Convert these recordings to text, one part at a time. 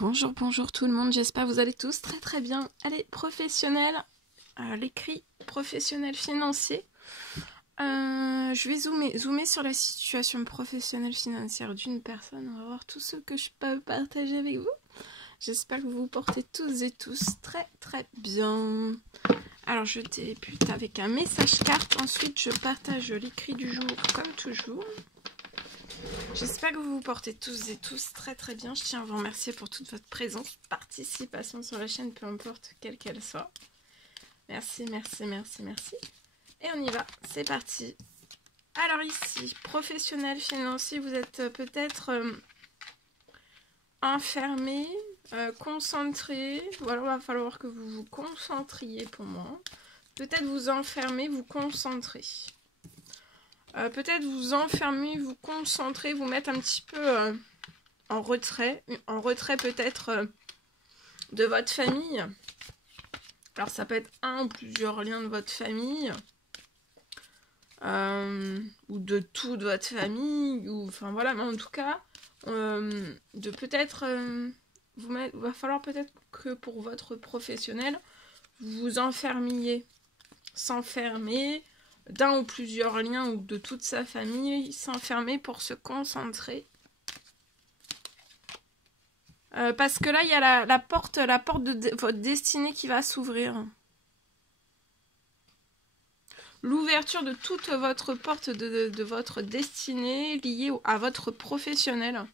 Bonjour, bonjour tout le monde, j'espère que vous allez tous très très bien. Allez, professionnel, l'écrit professionnel financier. Je vais zoomer sur la situation professionnelle financière d'une personne. On va voir tout ce que je peux partager avec vous. J'espère que vous vous portez tous et tous très très bien. Alors je débute avec un message carte, ensuite je partage l'écrit du jour comme toujours. J'espère que vous vous portez tous et tous très très bien. Je tiens à vous remercier pour toute votre présence, participation sur la chaîne, peu importe quelle qu'elle soit. Merci, merci, merci, merci. Et on y va, c'est parti. Alors ici, professionnel financier, vous êtes peut-être enfermé, concentré. Voilà, il va falloir que vous vous concentriez pour moi. Peut-être vous enfermer, vous concentrer. Peut-être vous enfermer, vous concentrer, vous mettre un petit peu en retrait peut-être de votre famille. Alors ça peut être un ou plusieurs liens de votre famille, ou de toute votre famille, ou enfin voilà, mais en tout cas, de peut-être il va falloir peut-être que pour votre professionnel, vous vous enfermiez, s'enfermer d'un ou plusieurs liens ou de toute sa famille, s'enfermer pour se concentrer. Parce que là, il y a la porte de votre destinée qui va s'ouvrir. L'ouverture de toute votre porte de votre destinée liée à votre professionnel.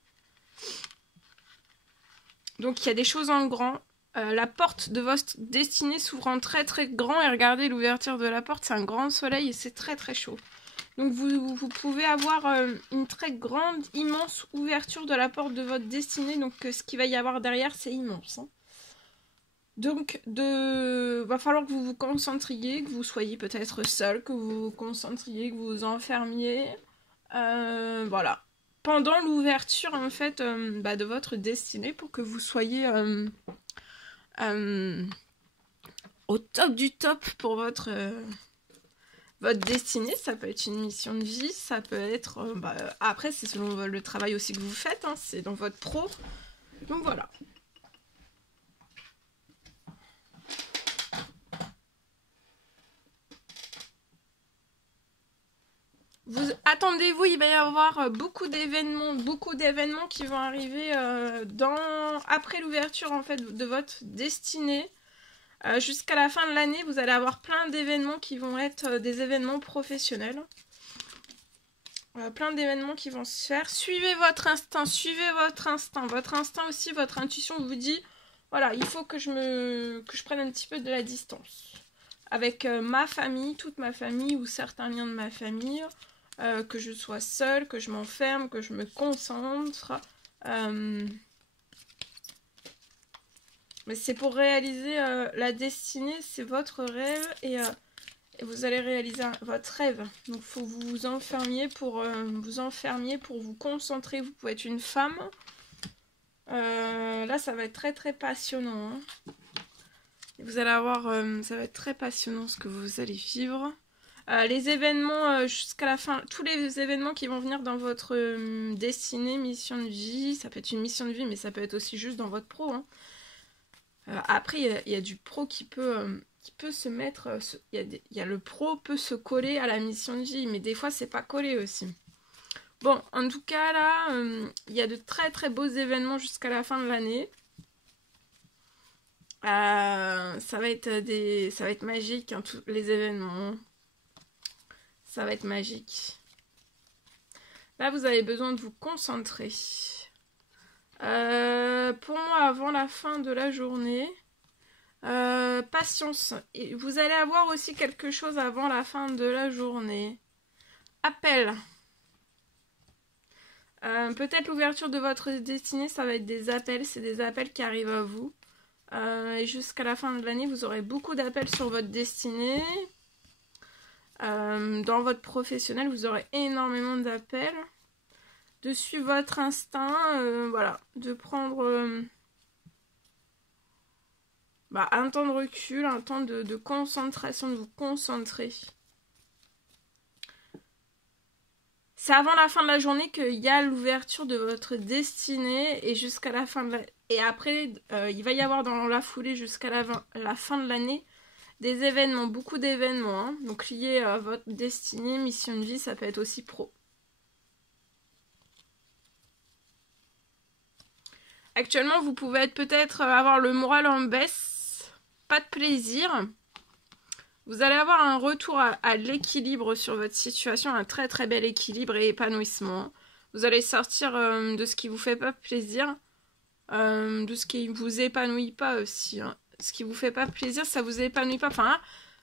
Donc, il y a des choses en grand. La porte de votre destinée s'ouvrant très très grand. Et regardez l'ouverture de la porte, c'est un grand soleil et c'est très très chaud. Donc vous pouvez avoir une très grande, immense ouverture de la porte de votre destinée. Donc ce qu'il va y avoir derrière, c'est immense. Hein. Donc va falloir que vous vous concentriez, que vous soyez peut-être seul, que vous vous concentriez, que vous vous enfermiez. Voilà. Pendant l'ouverture en fait de votre destinée pour que vous soyez au top du top pour votre destinée. Ça peut être une mission de vie, ça peut être... après, c'est selon le travail aussi que vous faites, hein, c'est dans votre pro. Donc voilà. Attendez-vous, il va y avoir beaucoup d'événements qui vont arriver après l'ouverture en fait de votre destinée. Jusqu'à la fin de l'année, vous allez avoir plein d'événements qui vont être des événements professionnels. Plein d'événements qui vont se faire. Suivez votre instinct, Votre instinct aussi, votre intuition vous dit, voilà, il faut que je prenne un petit peu de la distance. Avec ma famille, toute ma famille ou certains liens de ma famille. Que je sois seule, que je m'enferme, que je me concentre. Mais c'est pour réaliser la destinée, c'est votre rêve et vous allez réaliser votre rêve. Donc il faut que vous vous enfermiez pour vous concentrer. Vous pouvez être une femme. Là, ça va être très très passionnant. Hein. Vous allez avoir, ça va être très passionnant ce que vous allez vivre. Les événements jusqu'à la fin, tous les événements qui vont venir dans votre destinée, mission de vie, ça peut être une mission de vie, mais ça peut être aussi juste dans votre pro. Hein. Après, il y a du pro qui peut se mettre, le pro peut se coller à la mission de vie, mais des fois c'est pas collé aussi. Bon, en tout cas là, il y a de très très beaux événements jusqu'à la fin de l'année. Ça va être magique, hein, tous les événements. Ça va être magique. Là, vous avez besoin de vous concentrer. Pour moi, avant la fin de la journée, patience. Et vous allez avoir aussi quelque chose avant la fin de la journée. Appel. Peut-être l'ouverture de votre destinée, ça va être des appels. C'est des appels qui arrivent à vous. Et jusqu'à la fin de l'année, vous aurez beaucoup d'appels sur votre destinée. Dans votre professionnel, vous aurez énormément d'appels. De suivre votre instinct, voilà, de prendre un temps de recul, un temps de concentration, de vous concentrer. C'est avant la fin de la journée qu'il y a l'ouverture de votre destinée et jusqu'à la fin de la... Et après, il va y avoir dans la foulée jusqu'à la fin de l'année des événements, beaucoup d'événements, hein, donc liés à votre destinée, mission de vie, ça peut être aussi pro. Actuellement, vous pouvez être peut-être avoir le moral en baisse, pas de plaisir. Vous allez avoir un retour à l'équilibre sur votre situation, un très très bel équilibre et épanouissement. Vous allez sortir de ce qui vous fait pas plaisir, de ce qui vous épanouit pas aussi. Hein. Ce qui vous fait pas plaisir, ça vous épanouit pas. Enfin, là,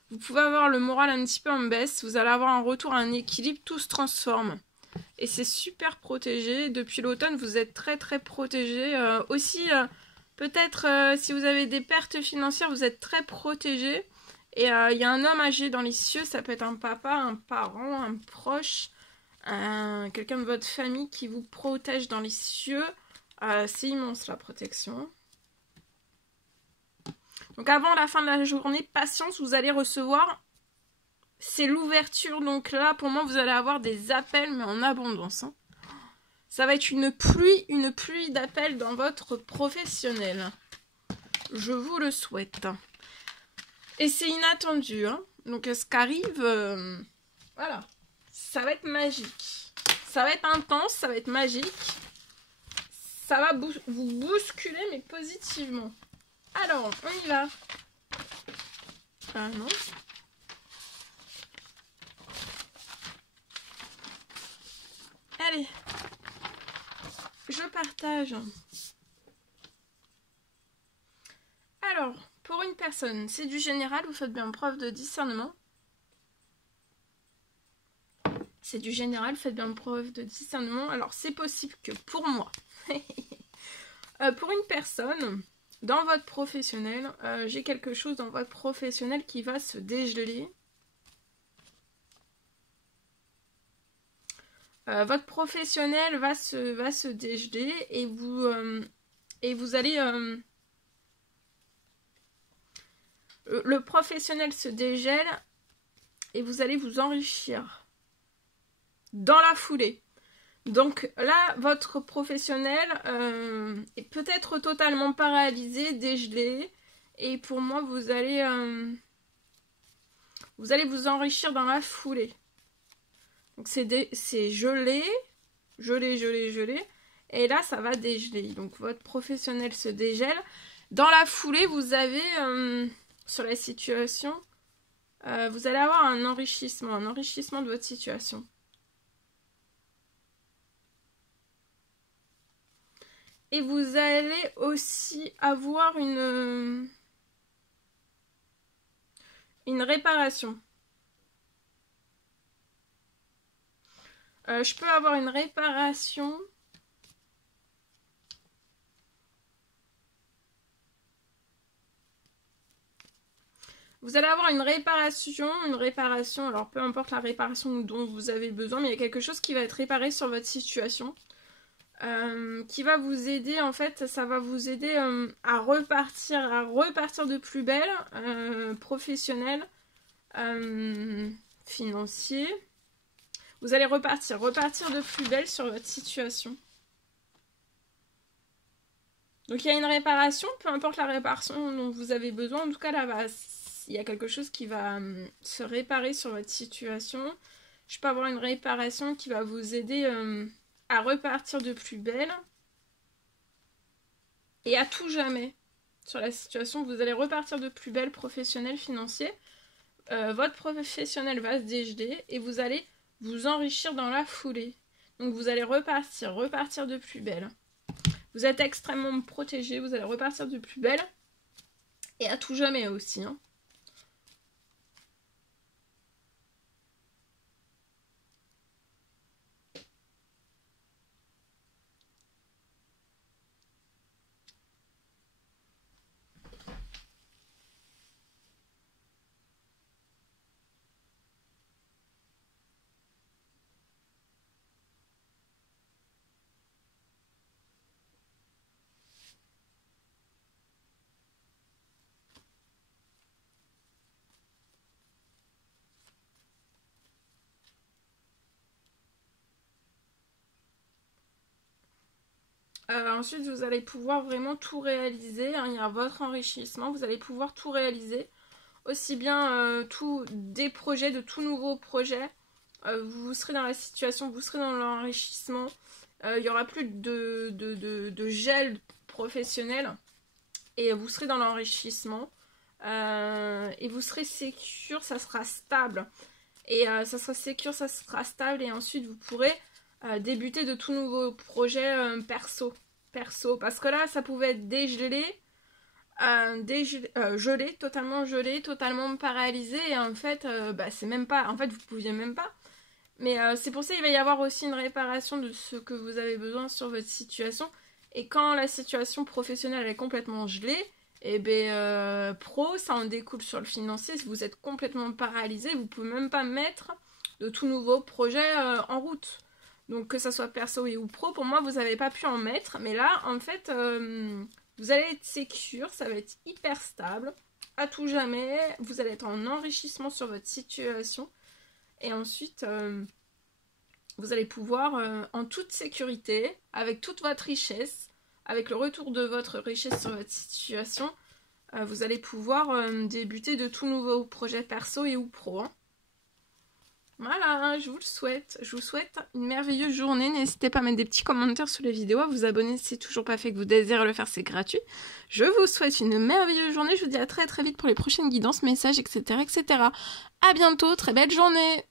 vous pouvez avoir le moral un petit peu en baisse. Vous allez avoir un retour à un équilibre, tout se transforme. Et c'est super protégé. Depuis l'automne, vous êtes très très protégé. Aussi, peut-être si vous avez des pertes financières, vous êtes très protégé. Et il y a un homme âgé dans les cieux, ça peut être un papa, un parent, un proche, quelqu'un de votre famille qui vous protège dans les cieux. C'est immense la protection. Donc avant la fin de la journée, patience, vous allez recevoir... C'est l'ouverture, donc là, pour moi, vous allez avoir des appels, mais en abondance. Hein. Ça va être une pluie d'appels dans votre professionnel. Je vous le souhaite. Et c'est inattendu, hein. Donc ce qui arrive, voilà, ça va être magique. Ça va être intense, ça va être magique. Ça va vous bousculer, mais positivement. Alors, on y va. Ah non. Allez, je partage. Alors, pour une personne, c'est du général, vous faites bien preuve de discernement. C'est du général, faites bien preuve de discernement. Alors, c'est possible que pour moi, pour une personne, dans votre professionnel, j'ai quelque chose dans votre professionnel qui va se dégeler. Votre professionnel va se dégeler et vous allez... le professionnel se dégèle et vous allez vous enrichir dans la foulée. Donc là, votre professionnel est peut-être totalement paralysé, dégelé. Et pour moi, vous allez vous enrichir dans la foulée. Donc c'est gelé. Et là, ça va dégeler. Donc votre professionnel se dégèle. Dans la foulée, vous avez, sur la situation, vous allez avoir un enrichissement de votre situation. Et vous allez aussi avoir une réparation. Je peux avoir une réparation. Vous allez avoir une réparation, alors peu importe la réparation dont vous avez besoin, mais il y a quelque chose qui va être réparé sur votre situation. Qui va vous aider, en fait, ça va vous aider à repartir de plus belle, professionnel, financier. Vous allez repartir de plus belle sur votre situation. Donc il y a une réparation, peu importe la réparation dont vous avez besoin, en tout cas là, il y a quelque chose qui va se réparer sur votre situation. Je peux avoir une réparation qui va vous aider à repartir de plus belle et à tout jamais sur la situation. Vous allez repartir de plus belle, professionnel, financier. Votre professionnel va se dégeler et vous allez vous enrichir dans la foulée. Donc vous allez repartir de plus belle. Vous êtes extrêmement protégé, vous allez repartir de plus belle et à tout jamais aussi. Hein. Ensuite, vous allez pouvoir vraiment tout réaliser. Hein, il y a votre enrichissement. Vous allez pouvoir tout réaliser. Aussi bien des projets, de tout nouveaux projets. Vous serez dans la situation, vous serez dans l'enrichissement. Il n'y aura plus de gel professionnel. Et vous serez dans l'enrichissement. Et vous serez sécure, ça sera stable. Et ça sera sécure, ça sera stable. Et ensuite, vous pourrez débuter de tout nouveaux projets perso. Parce que là, ça pouvait être dégelé. Gelé, totalement paralysé. Et en fait, c'est même pas... En fait, vous pouviez même pas. Mais c'est pour ça qu'il va y avoir aussi une réparation de ce que vous avez besoin sur votre situation. Et quand la situation professionnelle est complètement gelée, et bien pro, ça en découle sur le financier. Si vous êtes complètement paralysé, vous pouvez même pas mettre de tout nouveaux projets en route. Donc que ça soit perso ou pro, pour moi, vous n'avez pas pu en mettre. Mais là, en fait, vous allez être sécure, ça va être hyper stable. À tout jamais, vous allez être en enrichissement sur votre situation. Et ensuite, vous allez pouvoir, en toute sécurité, avec toute votre richesse, avec le retour de votre richesse sur votre situation, vous allez pouvoir débuter de tout nouveaux projets perso et ou pro. Hein. Voilà, je vous le souhaite. Je vous souhaite une merveilleuse journée. N'hésitez pas à mettre des petits commentaires sous les vidéos, à vous abonner si c'est toujours pas fait, que vous désirez le faire, c'est gratuit. Je vous souhaite une merveilleuse journée. Je vous dis à très vite pour les prochaines guidances, messages, etc. etc. À bientôt, très belle journée.